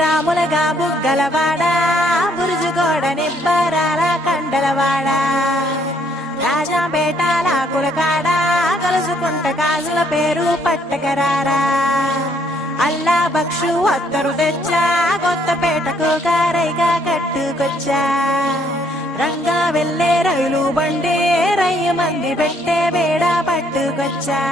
రాములగా బుగ్గలవాడ బురుజుగోడ నిబ్బరాల కండలవాడ రాజాపేటాల కులకాడ కలుసుకుంట కాజుల పేరు పట్టకరారా అల్లా బక్షు అత్తరు తెచ్చా కొత్తపేటకు కారైగా కట్టుకొచ్చా రంగా వెళ్ళే రైలు బండి రయ్య మంది పెట్టే బేడ పట్టుకొచ్చా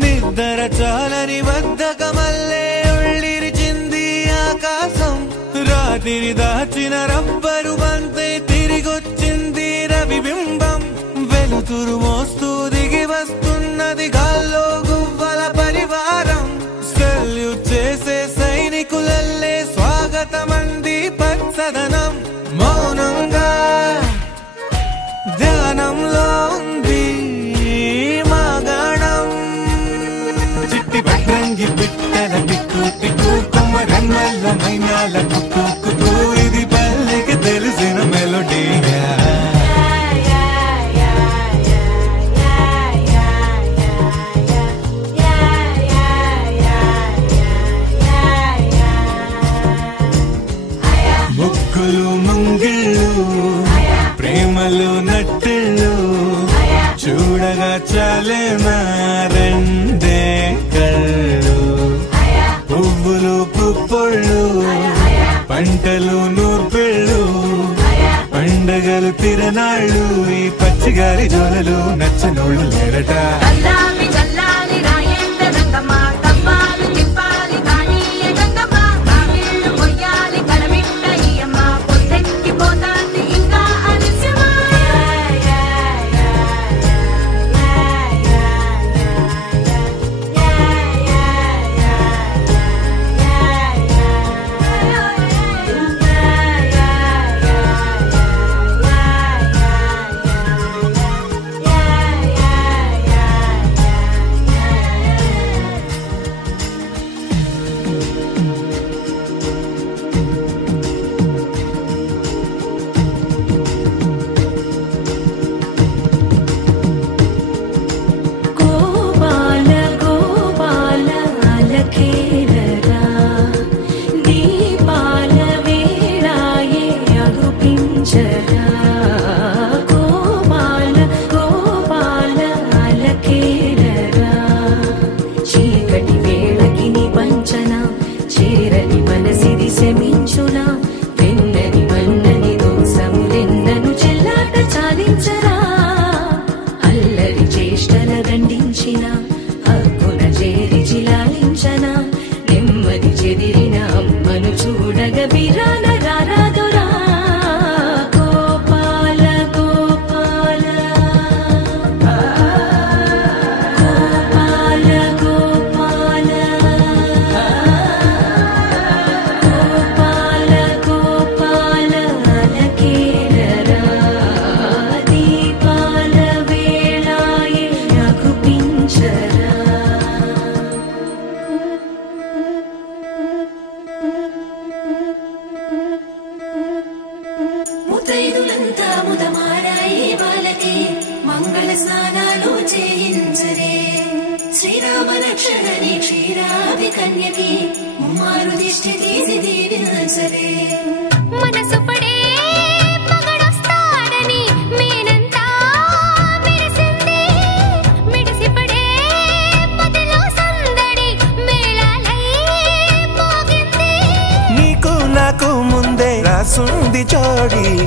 నిద్ర చాలని బద్ధకమల్లే ఉళ్ళిరిచింది ఆకాశం రాత్రి దాచిన రబ్బరు బంతే తిరిగొచ్చింది రవిబింబం వెలుతురు మోస్తూ దిగి వస్తున్నది గాల్లో గువ్వల పరివారం సెల్యూట్ చేసే సైనికులల్లే స్వాగతమంది పచ్చదనం మౌనంగా ధ్యానంలో ఉంది మాగణం చిట్టి భద్రంగి బిట్టల టిక్కు టిక్కు కొమ్మరమ్మల మైనాల కుక్కు కుక్కు ఇది పల్లెకి తెలిసిన మెలోడీయా ముక్కులు ముంగిళ్ళు ప్రేమలు నట్టిళ్ళు చూడగా చాలే రెండే కళ్ళు పువ్వులు పుప్పొళ్ళు పంటలు నూర్పిళ్ళు పండగలు తిరనాళ్ళు ఈ పచ్చిగారి జోలలు నచ్చనోళ్ళు లేరట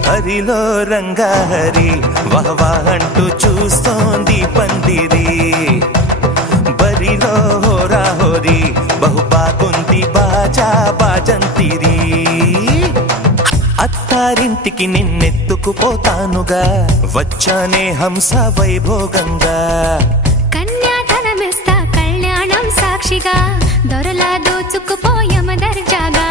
హరిలో రంగా హరి వహవా అంటూ చూస్తోంది పందిరి బరిలో హోరా హోరి బహు బాగుంది బాజా బాజంతిరి అత్తారింటికి నిన్నెత్తుకుపోతానుగా వచ్చానే హంస వైభోగంగా కన్యాధనమిస్తా కళ్యాణం సాక్షిగా దొరలా దోచుకుపోయమ దర్జాగా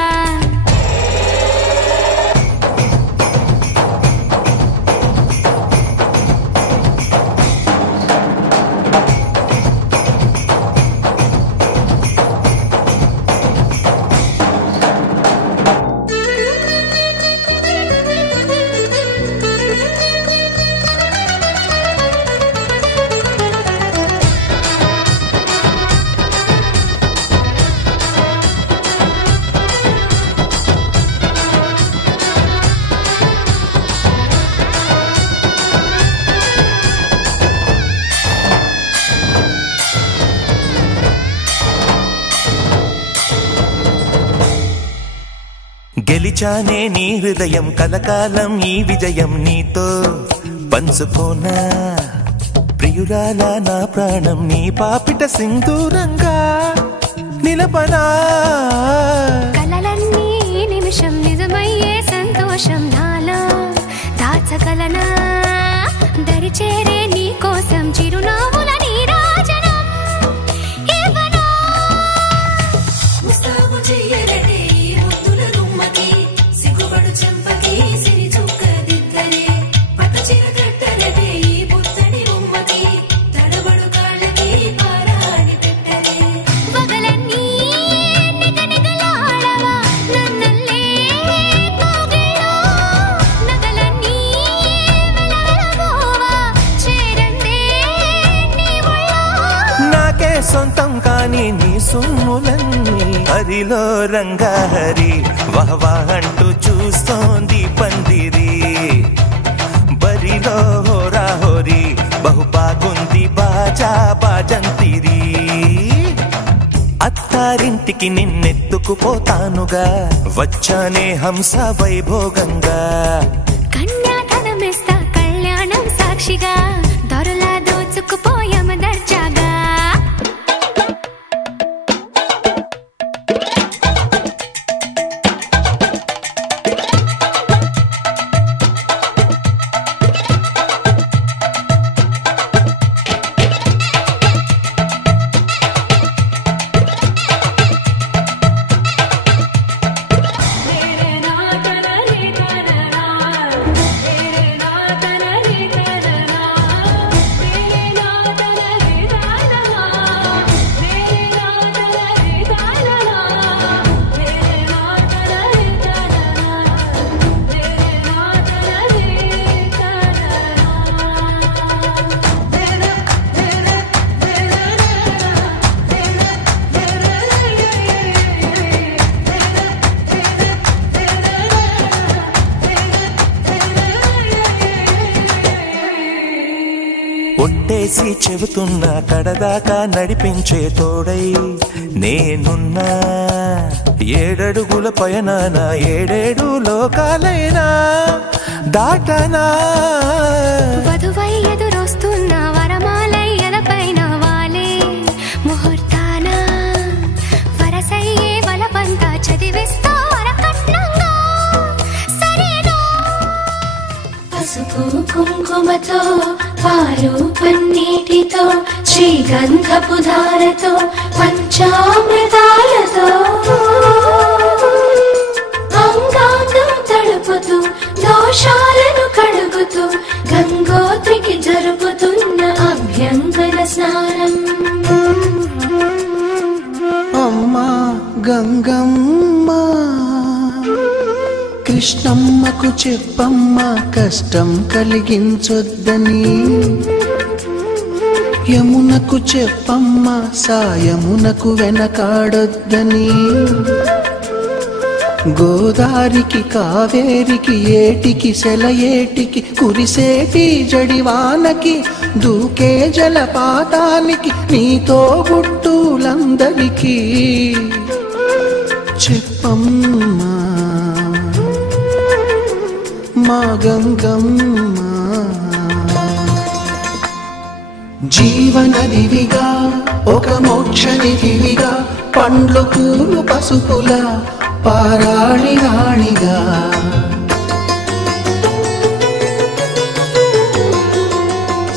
గెలిచానే నీ హృదయం కలకాలం ఈ విజయం నీతో పంచుకోనా ప్రియురాల నా ప్రాణం నీ పాపిట సింధూరంగా నిలపనా కలలన్నీ నిమిషం నిజమయ్యే సంతోషం నాలో దాచగలనా దరిచేరే నీ కోసం చిరునవ్వుల నీరాజనం ఇవ్వనా ముస్తాబు చెయ్యరటే ఈ ముద్దుల గుమ్మకి సిగ్గుపడు చెంపకి సిరి చుక్క దిద్దలే పట్టు చీర కట్టలటే ఈ బుత్తడి బొమ్మకి తడబడు కాళ్ళకి పారాడి పెట్టలే పగలన్నీ నిగనిగలాడవా నన్నల్లే కోగిలో నగలన్నీ వెలవెలబోవా చేరందే నీ ఒళ్ళో నాకే సొంతం కాని నీ సుమ్ములన్నీ హరిలో రంగాహరి వహవా అంటూ చూస్తోంది పందిరి బరిలో హోరాహోరి బహు బాగుంది బాజా బాజంతిరి అత్తారింటికి నిన్నెత్తుకుపోతానుగా వచ్చానే హంస వైభోగంగా కన్యాధనమిస్తా కళ్యాణం సాక్షిగా దొరలా దోచుకుపోయామ దర్జాగా ఒట్టేసి చెబుతున్నా కడదాకా నడిపించే తోడై నేనున్నా ఏడడుగుల పయనాన ఏడేడు లోకాలైనా దాటనా వధువై ఎదురొస్తున్న వరమాలయ్యలపైన వాలే ముహూర్తాన వరసయ్యే వలపంతా చదివిస్తా వరకట్నంగా సరేనా పసుపు కుంకుమతో పాలు పన్నీటితో శ్రీగంధపు ధారతో పంచామృతాలతో అంగాంగం తడుపుతూ దోషాలను కడుగుతూ గంగోత్రికి జరుపుతున్న అభ్యంగన స్నానం అమ్మా గంగమ్మ కృష్ణమ్మకు చెప్పమ్మ కష్టం కలిగించొద్దని యమునకు చెప్పమ్మ సాయమునకు వెనకాడొద్దని గోదారికి కావేరికి ఏటికి సెలయేటికి కురిసేటి జడివానకి దూకే జలపాతానికి నీతో గుట్టులందరికీ చెప్పమ్మా మా గంగమ్మ జీవనదివిగా ఒక మోక్షనిధివిగా పండ్లు పూలు పసుపుల పారాళి రాణిగా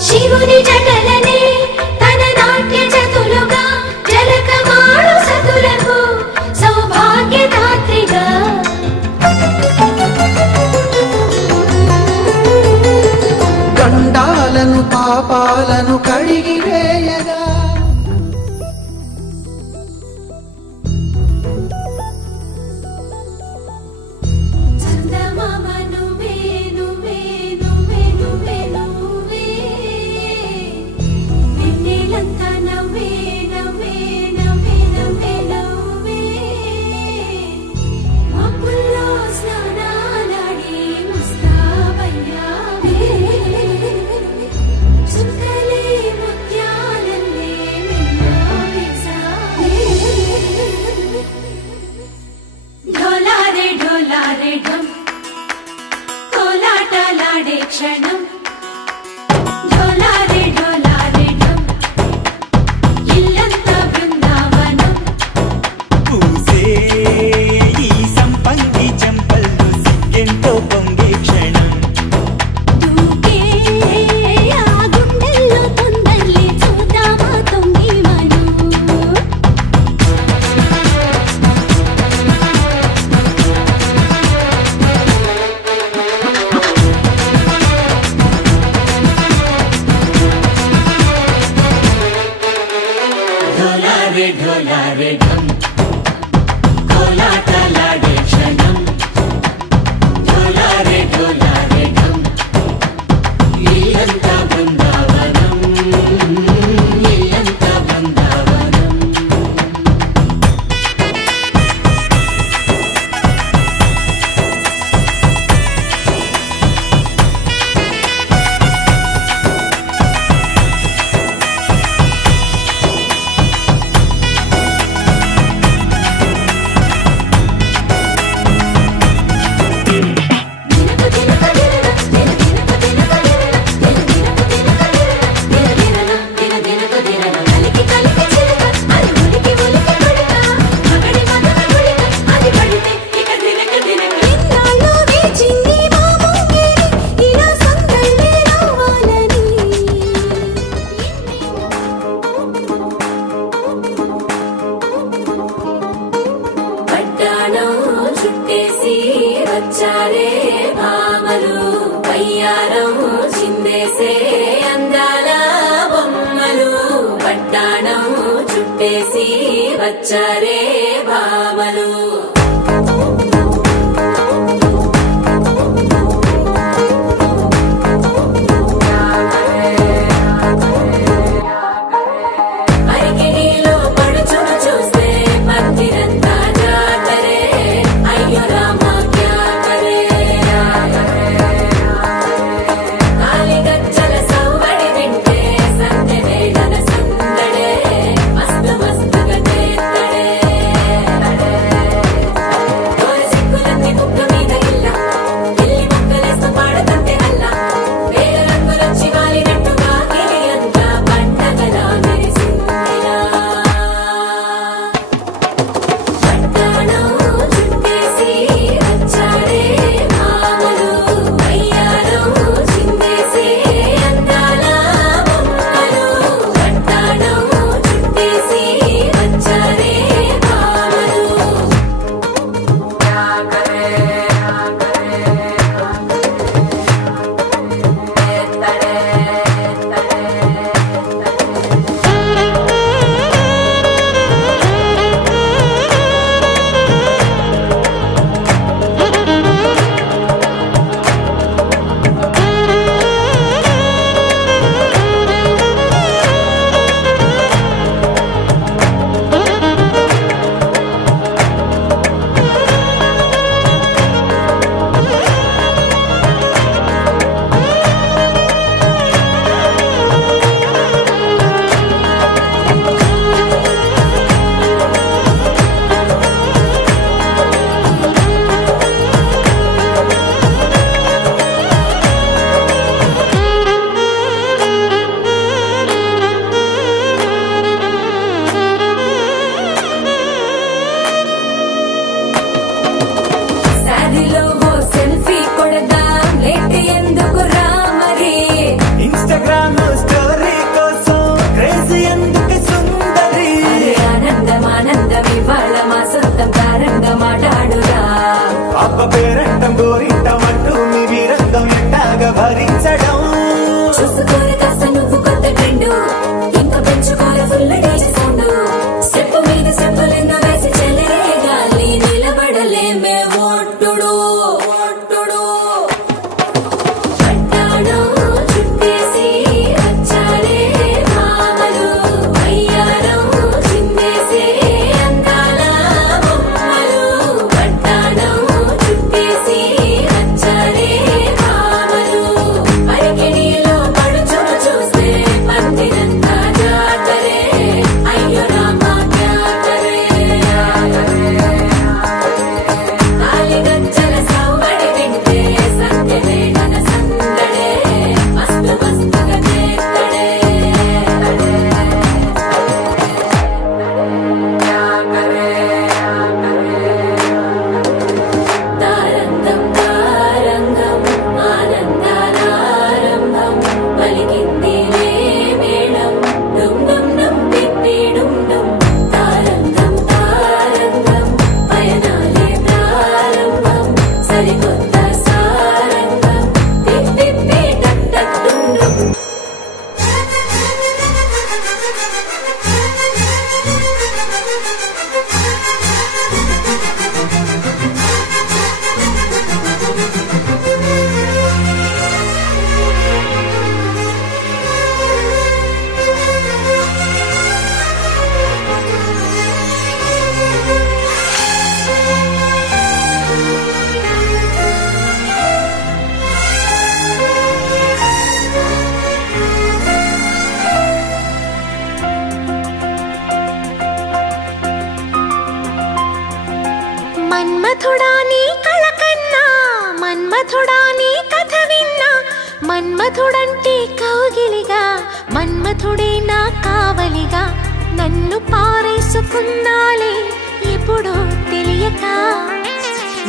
శివుని జటలనే తన నాట్య చతులుగా జలకమాడు సతులకు సౌభాగ్యదాత్రిగా గండాలను పాపాలను కడిగివేయగా చందమామ నువ్వే నువ్వే నువ్వే నువ్వే నువ్వే వెన్నెలంతా నవ్వే నవ్వే నవ్వే నవ్వే నవ్వే మబ్బుల్లో స్నానాలాడి ముస్తాబయ్యావే చుక్కలే తాలాడే క్షణం ఢోలారే ఢోలారే ఢం ఇల్లంతా బృందావనం పూసే ఈ సంపంగి చెంపల్లో సిగ్గెంతో పొంగే క్షణం దూకే ఆ గుండెల్లో తొందల్లి చూద్దామా తొంగి మనం ఢోలారే ఢోలారే ఢం కోలాటలాడే క్షణం ఢోలారే ఢోలారే ఢం ఇల్లంతా బృందావనం ఇల్లంతా బృందావనం పట్టాణం చుట్టేసి వచ్చారే భామలు పయ్యారం చిందేసే అందాల బొమ్మలు పట్టాణం చుట్టేసి వచ్చారే భామలు అరికిలో పడుచును చూస్తే మత్తిరంతా జాతరే అయ్యో రామా క్యా కరే కాలిగజ్జల సౌవడి వింటే సందె వేళన సందడే మస్తు మస్తుగా చేత్తడే తోరి సిక్కులన్నీ బుగ్గ మీద ఇల్ల పిల్లి మొక్కలేస్తూ పాడుతుంటే అల్ల వేల రంగులొచ్చి వాలినట్టుగా గిలి అంతా పండగలా మెరిసిందిలా పట్టాణం చుట్టేసి వచ్చారే భామలు పయ్యారం చిందేసే అందాల బొమ్మలు పట్టాణం చుట్టేసి వచ్చారే భామలు శారీలో ఓ సెల్ఫీ కొడదాం లేట్ ఎందుకు రామరి ఇన్స్టాగ్రామ్ స్టోరీ కోసం క్రేజీ ఎందుకు సుందరి ఆనందం ఆనందం ఇవాళ మా సొంతం కారంగా మాట్లాడురా అబ్బ పేరంటం గోరింటం అంటూ మీ వీరంగం ఎట్టాగా భరించడం చూసుకోరు కాస్త నువ్వు కొత్త ట్రెండ్ ఇంకా పెంచుకోరు ఫుల్ డీజే సౌండ్ స్టెప్ మీద స్టెప్పులెన్నో వేసి చెల్లే గాలి నిలబడలేమే ఓట్టుడు ఓట్టుడు మన్మథుడంటే కౌగిలిగా మన్మథుడే నా కావలిగా నన్ను పారేసుకున్నాలే ఎప్పుడో తెలియక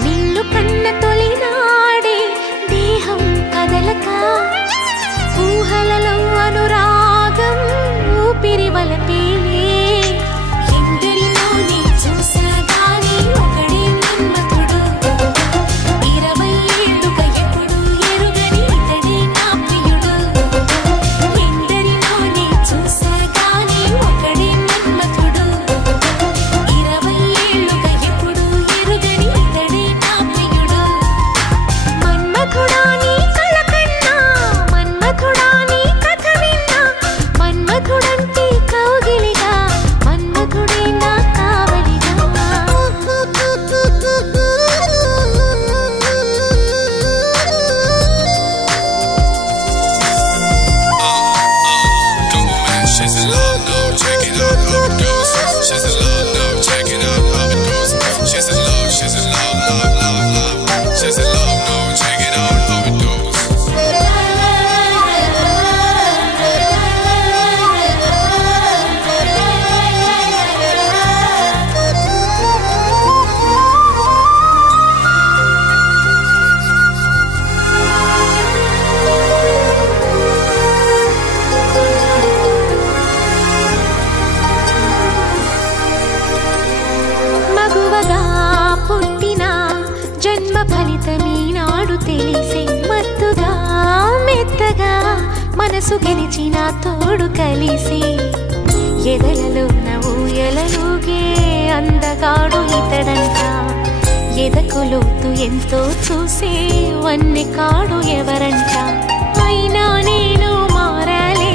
నిన్ను కన్న తొలినాడే దేహం కదలక ఊహలలో అనురాగం ఊపిరి వలపేలే ఎందరిలోనే చూసాగానే ఒకడే మన్మథుడు 20 ఏళ్ళుగా ఎప్పుడు ఎరుగని ఇతడే నా ప్రియుడు ఎందరిలోనే చూసాగానే ఒకడే మన్మథుడు 20 ఏళ్ళుగా ఎప్పుడు ఎరుగని ఇతడే నా ప్రియుడు మన్మథుడా నీ కల కన్నా మన్మథుడా నీ కథ విన్నా మన్మథుడంటే కౌగిలిగా మన్మథుడే నా కావలిగా She's in love, no, check it out how it goes. She's in love, no, check it out how it goes. She's in love, love, love, love. She's in love, no, check it out how it goes. మగువగా పుట్టిన జన్మ ఫలితమీనాడు తెలిసే మత్తుగా మెత్తగా మనసు గెలిచిన తోడు కలిసి ఎదలలో ఊయలలుగే అందగాడు ఇతడంట ఎదకు లోతు ఎంతో చూసే వన్నె కాడు ఎవరంట అయినా నేను మారాలే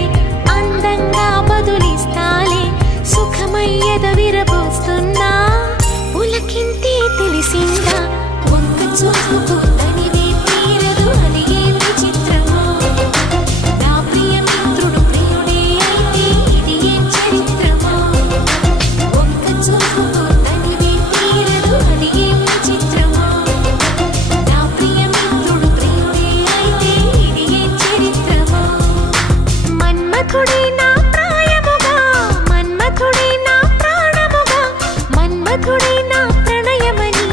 అందంగా బదులిస్తాలే సుఖమయ్యద విరబోస్తున్నా పులకింతే తెలిసిందా ఒక్క చూపు తనివే తీరదు అని ఏం విచిత్రమో నా ప్రియ మిత్రుడు ప్రియుడే అయితే ఇది ఏం చరిత్రమో ఒక్క చూపు తనివే తీరదు అని ఏం విచిత్రమో నా ప్రియ మిత్రుడు ప్రియుడే అయితే ఇది ఏం చరిత్రమో మన్మథుడే నా ప్రాయముగా మన్మథుడే నా ప్రాణముగా మన్మథుడే నా ప్రణయమని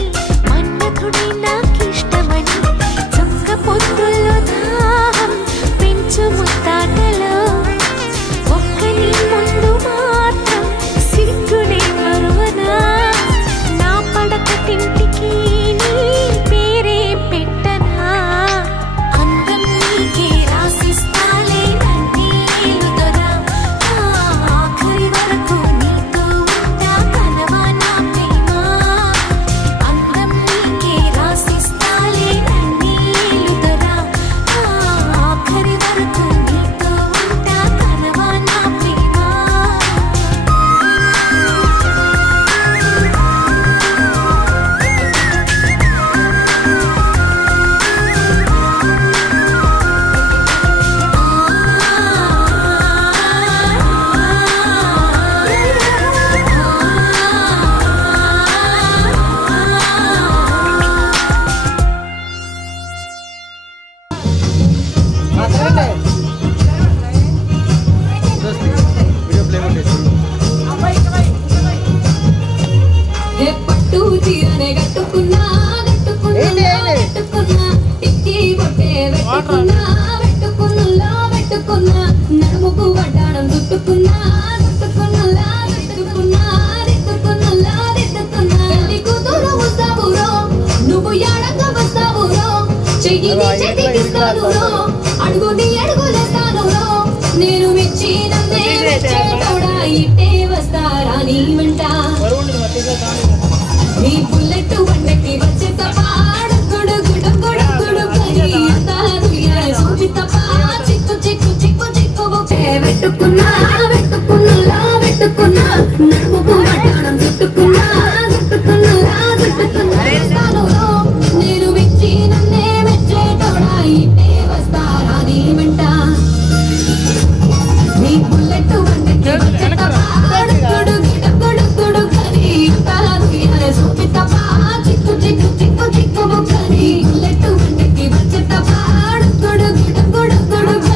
మన్మథుడే నాకిష్టమని చొక్క పొద్దుల్లో దాహం పెంచు ముత్తాటలో ఒక్క నీ ముందు మాత్రం సిగ్గునే మరువనా నా పడక తింటికి నీ పేరే పెట్టనా అందం నీకే రాసిస్తాలే నన్నేలుదరా ఆఖరి వరకు నీతో ఉంటా కనవా నా ప్రేమ అందం నీకే రాసిస్తాలే నన్నేలుదరా ఆఖరి వరకు నీతో ఉంటా కనవా నా ప్రేమ పట్టు చీరనే కట్టుకున్నా కట్టుకున్నా కట్టుకున్నా టిక్కి బొట్టే పెట్టుకున్నా పెట్టుకున్నా పెట్టుకున్నా నడుముకు వడ్డాణం చుట్టుకున్నా చుట్టుకున్నా చుట్టుకున్నా దిద్దుకున్నా దిద్దుకున్నా పెళ్లి కూతురు వస్తావురో నువ్వు యాడంగా వస్తావురో చెయ్యిని చెట్టికిస్తానురో అడుగుని అడుగులేస్తానురో నేను మెచ్చి నన్నే మెచ్చేటోడా ఇట్టే వస్తారా నీ వెంట నీ బుల్లెట్ వండకి వచ్చే తపాడు గుడు గుడు గుడు గుడు కరి అంతాదుయా చూపి తపా చిక్కు చిక్కు చిక్కు చిక్కు బొకే పెట్టుకున్నా పెట్టుకున్నా పెట్టుకున్నా నడుముకు వడ్డాణం చుట్టుకున్నా చుట్టుకున్నా చుట్టుకున్నా నేను మెచ్చి నన్నే మెచ్చేటోడా ఇట్టే వస్తారా నీ వెంట నీ బుల్లెట్ వండకి వచ్చే తపాడు గుడు గుడు గుడు గుడు కరి అంతాదుయా చూపి తపా చిక్కు చిక్కు చిక్కు చిక్కు బొక్కరి బుల్లెట్ వండకి వచ్చే తపాడు గుడు గుడు గుడు గుడు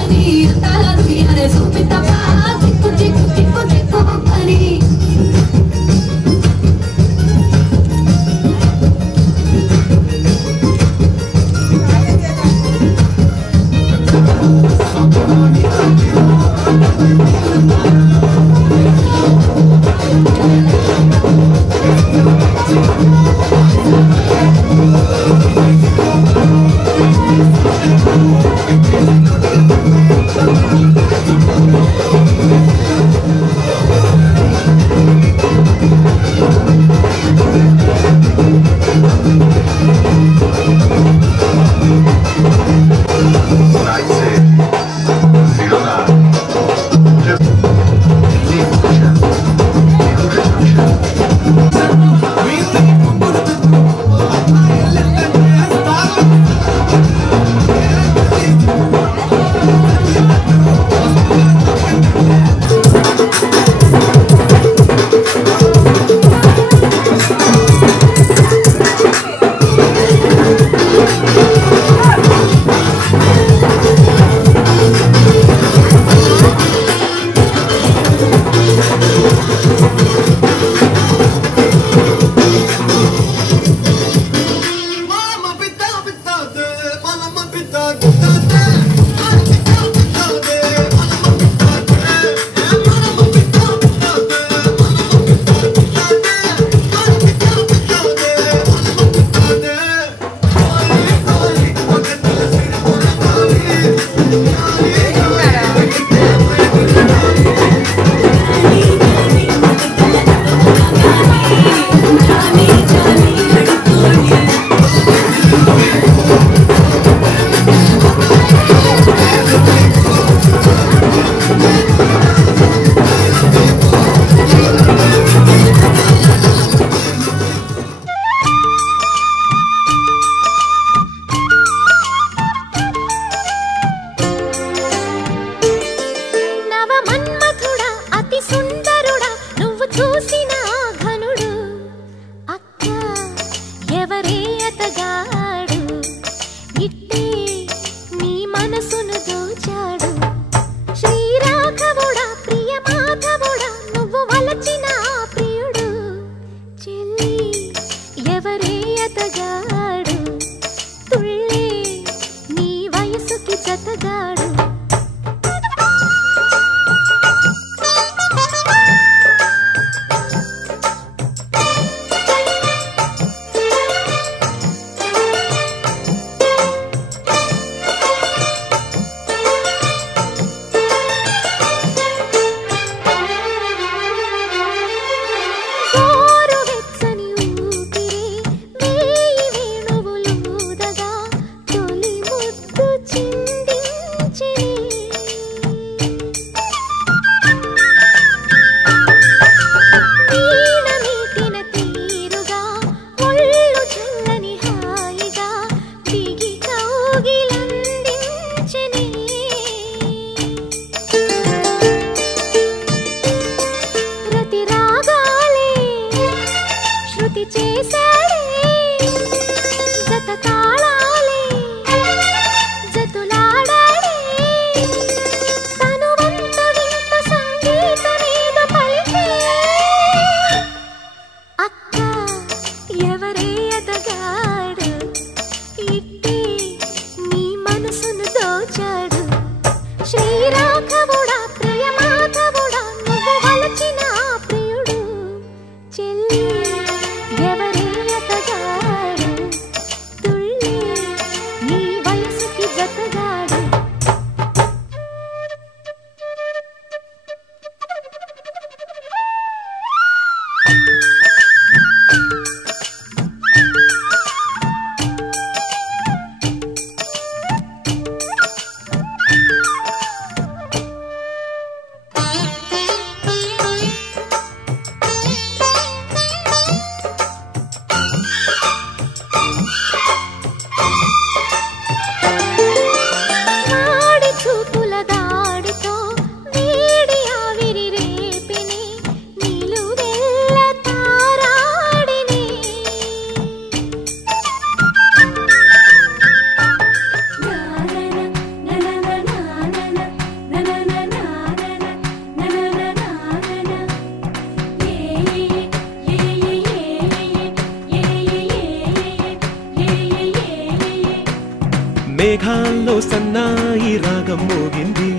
మేఘాల్లో సన్నాయి రాగం మోగింది,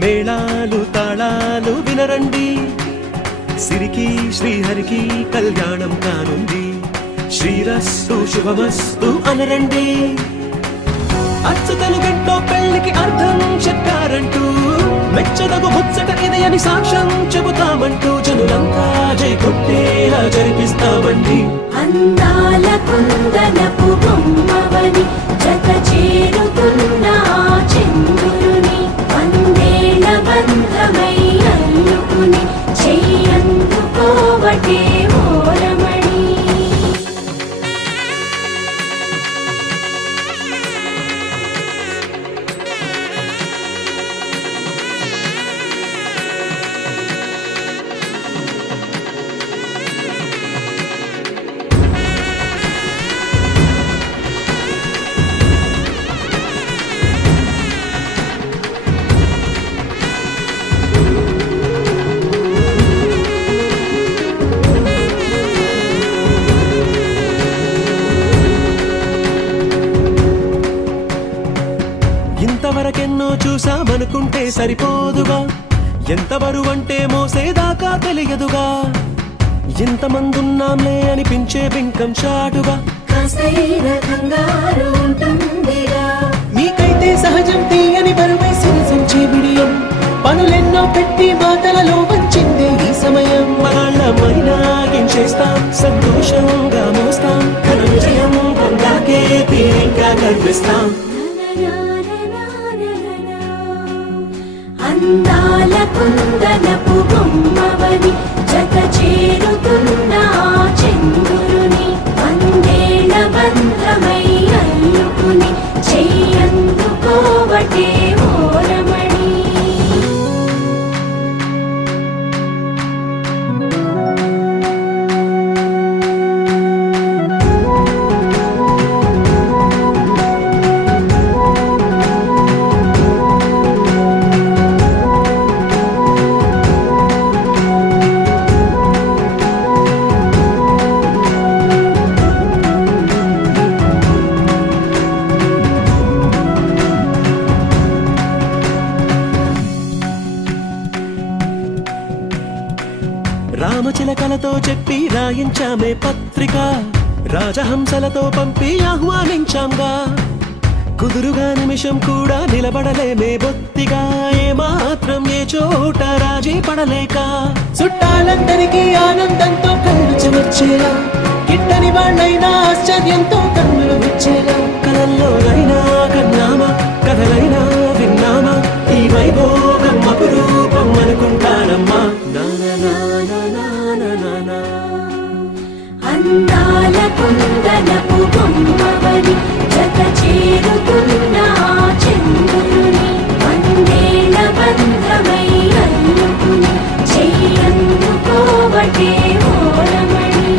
మేళాలు తాళాలు వినరండి, సిరికి శ్రీహరికి కళ్యాణం కానుంది, శ్రీరస్తు శుభమస్తు అనరండి. అచ్చ తెలుగింట్లో పెళ్లికి అర్థం చెప్పారంటూ మెచ్చదగు ముచ్చట ఇది అని సాక్ష్యం చెబుతామంటూ జనులంతా జై కొట్టేలా జరిపిస్తామండి. అందాల కుందనపు బొమ్మవని జత చేరుతున్న చంద్రుని వందేళ్ల బంధమై అల్లుకుని చెయ్యందుకోవటే ఓరమణి. ఇంతవరకెన్నో చూసామనుకుంటే సరిపోదుగా, ఎంత బరువంటే మోసేదాకా తెలియదుగా, ఇంతమందున్నాంలే అనిపించే బింకం చాటుగా కాస్తైన కంగారు ఉంటుందిగా. మీకైతే సహజం తీయని బరువై సిరిసించే బిడియం, పనులెన్నో పెట్టి మాటలలో వచ్చిందే ఈ సమయం. మనాళ్ళమైనా గించేస్తాం, సంతోషంగా మోస్తాం, ఘన విజయం పొందాకే తీరిగ్గా కనిపిస్తాం. అందాల కుందనపు బొమ్మవని జత చేరుతున్న చంద్రుని వందేళ్ల బంధమై అల్లుకుని చెయ్యందుకోవటే ఓరమణి. రామచిలకలతో చెప్పి రాయించామే పత్రిక, రాజహంసలతో పంపి ఆహ్వానించాంగా, కుదురుగా నిమిషం కూడా నిలబడలేమే బొత్తిగా, ఏమాత్రం ఏ చోట రాజీ పడలేక. చుట్టాలందరికీ ఆనందంతో కళ్ళు చెమర్చేలా, గిట్టని వాళ్ళైనా ఆశ్చర్యంతో కన్నులు విచ్చేలా, కలల్లోనైనా కన్నామా కథలైనా విన్నామా, ఈ వైభోగం అపురూపం అనుకుంటానమ్మా. అందాల కుందనపు బొమ్మవని జత చేరుతున్న చంద్రుని వందేళ్ల బంధమై అల్లుకుని చెయ్యందుకోవటే ఓరమణి.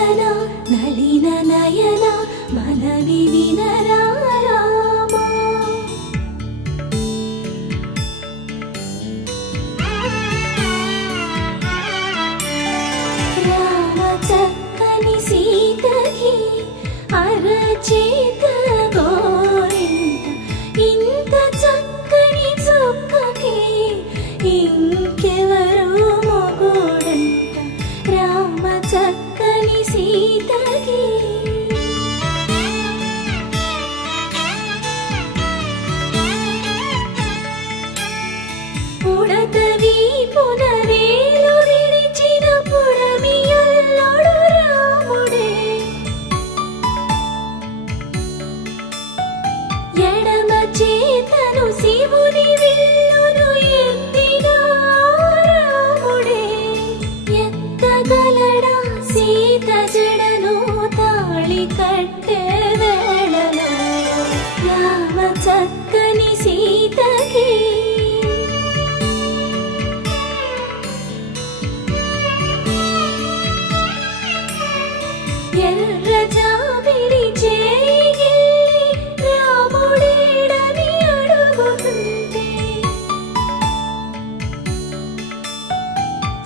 వదన నళిన నయన మనవి వినరా రామా. రామ చక్కని సీతకి అరచేత గోరింట ఇంత చక్కని చుక్కకి ఇంకెవరు మొగుడంట. రామ చక్కని సీతకి పుడత వీపున వేలు విడిచిన పుడమియల్లోడు రాముడే. ఎడమ చేతను శివుని విల్లును ఎత్తిన రాముడే. ఎత్తగలడా సీత జడను తాళి కట్టే వేళలో రామ చక్కని సీతకి ఎర్ర జాబిలి చేయి రాముడేడని అడుగుతుంటే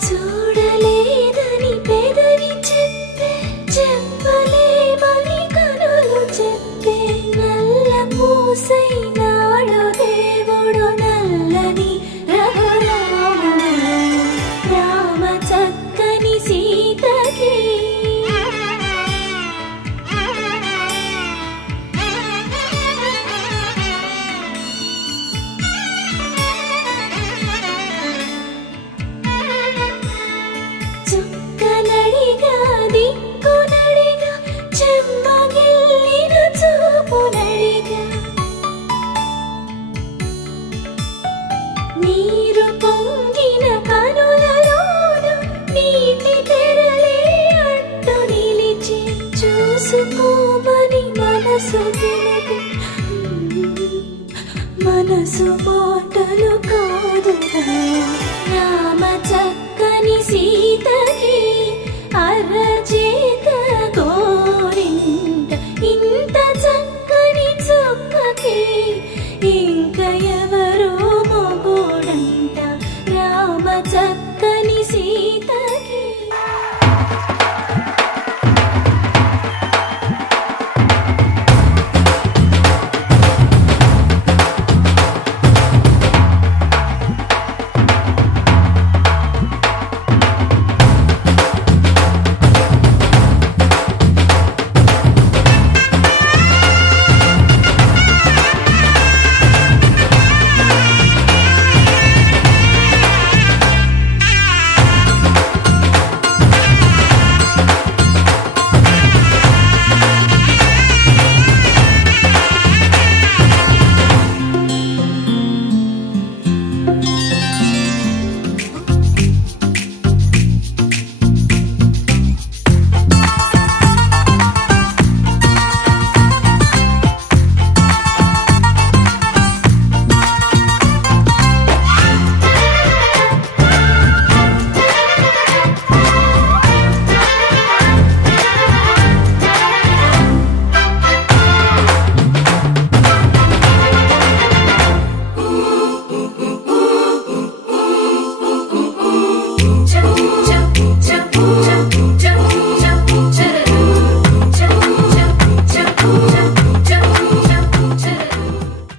చూడలేదని పెదవి చెప్పే చెప్పలేమని కనులు చెప్పే. నల్ల పూసై నాడు దేవుడు నల్లని రఘురాముడు. రామ చక్కని సీతకి చుక్కనడిగా దిక్కునడిగా చెమ్మగిల్లిన చూపునడిగా నీరు పొంగిన కనులలోన నీటి తెరలే అడ్డు నిలిచి చూసుకోమని మనసు తెలిపి మనసు మాటలు కాదుగా. రామ చక్కని సీతకి అరచేత గోరింట ఇంత చక్కని చుక్కకి